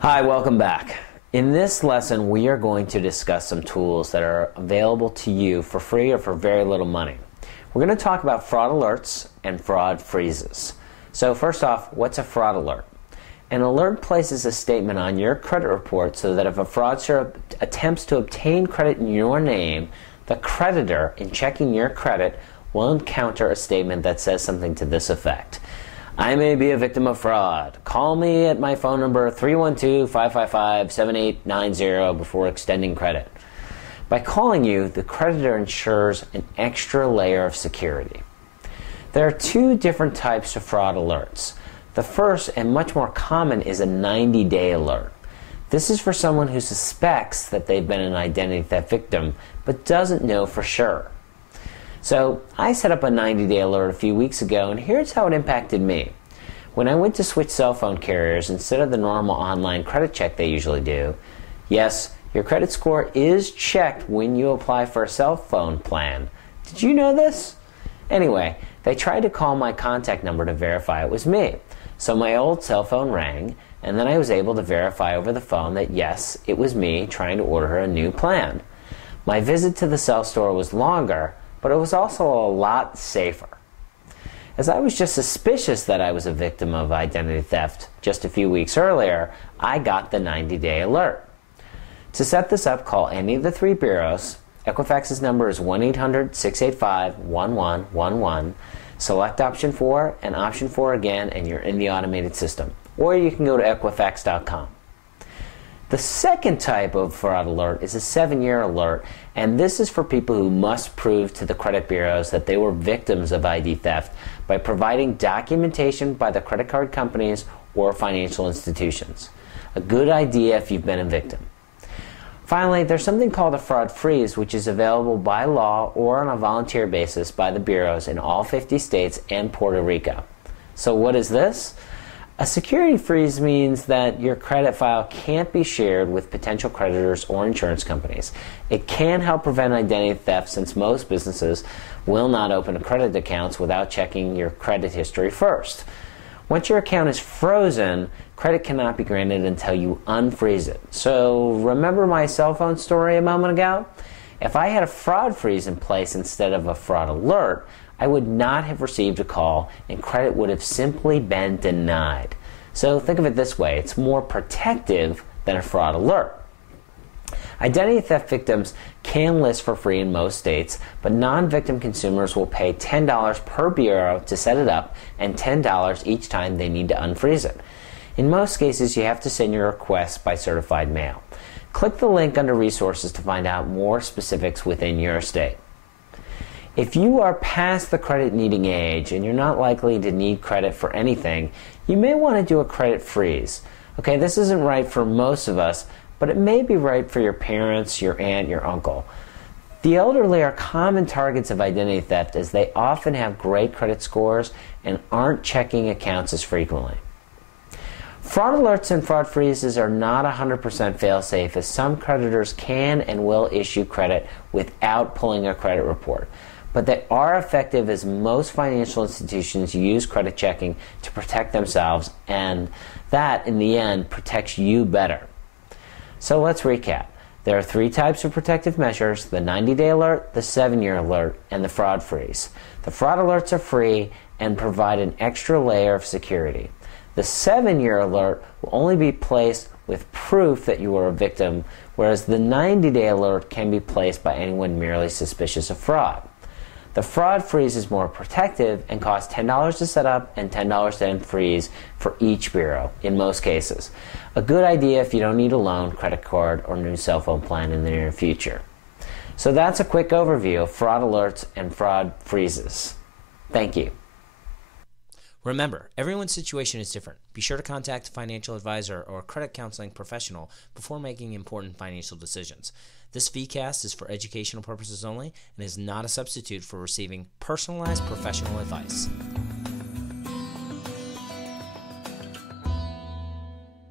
Hi, welcome back. In this lesson, we are going to discuss some tools that are available to you for free or for very little money. We're going to talk about fraud alerts and fraud freezes. So first off, what's a fraud alert? An alert places a statement on your credit report so that if a fraudster attempts to obtain credit in your name, the creditor, in checking your credit, will encounter a statement that says something to this effect. I may be a victim of fraud. Call me at my phone number 312-555-7890 before extending credit. By calling you, the creditor ensures an extra layer of security. There are two different types of fraud alerts. The first, and much more common, is a 90-day alert. This is for someone who suspects that they've been an identity theft victim, but doesn't know for sure. So I set up a 90-day alert a few weeks ago, and here's how it impacted me. When I went to switch cell phone carriers, instead of the normal online credit check they usually do, yes, your credit score is checked when you apply for a cell phone plan. Did you know this? Anyway, they tried to call my contact number to verify it was me. So my old cell phone rang, and then I was able to verify over the phone that yes, it was me trying to order a new plan. My visit to the cell store was longer, but it was also a lot safer. As I was just suspicious that I was a victim of identity theft just a few weeks earlier, I got the 90-day alert. To set this up, call any of the three bureaus. Equifax's number is 1-800-685-1111. Select option 4 and option 4 again, and you're in the automated system. Or you can go to Equifax.com. The second type of fraud alert is a 7-year alert, and this is for people who must prove to the credit bureaus that they were victims of ID theft by providing documentation by the credit card companies or financial institutions. A good idea if you've been a victim. Finally, there's something called a fraud freeze, which is available by law or on a volunteer basis by the bureaus in all 50 states and Puerto Rico. So what is this? A security freeze means that your credit file can't be shared with potential creditors or insurance companies. It can help prevent identity theft since most businesses will not open credit accounts without checking your credit history first. Once your account is frozen, credit cannot be granted until you unfreeze it. So remember my cell phone story a moment ago? If I had a fraud freeze in place instead of a fraud alert, I would not have received a call and credit would have simply been denied. So think of it this way, it's more protective than a fraud alert. Identity theft victims can list for free in most states, but non-victim consumers will pay $10 per bureau to set it up and $10 each time they need to unfreeze it. In most cases, you have to send your request by certified mail. Click the link under resources to find out more specifics within your state. If you are past the credit needing age and you're not likely to need credit for anything, you may want to do a credit freeze. Okay, this isn't right for most of us, but it may be right for your parents, your aunt, your uncle. The elderly are common targets of identity theft as they often have great credit scores and aren't checking accounts as frequently. Fraud alerts and fraud freezes are not 100% fail-safe, as some creditors can and will issue credit without pulling a credit report. But they are effective as most financial institutions use credit checking to protect themselves, and that, in the end, protects you better. So let's recap. There are three types of protective measures: the 90-day alert, the 7-year alert, and the fraud freeze. The fraud alerts are free and provide an extra layer of security. The 7-year alert will only be placed with proof that you are a victim, whereas the 90-day alert can be placed by anyone merely suspicious of fraud. The fraud freeze is more protective and costs $10 to set up and $10 to unfreeze for each bureau in most cases. A good idea if you don't need a loan, credit card, or new cell phone plan in the near future. So that's a quick overview of fraud alerts and fraud freezes. Thank you. Remember, everyone's situation is different. Be sure to contact a financial advisor or a credit counseling professional before making important financial decisions. This VCast is for educational purposes only and is not a substitute for receiving personalized professional advice.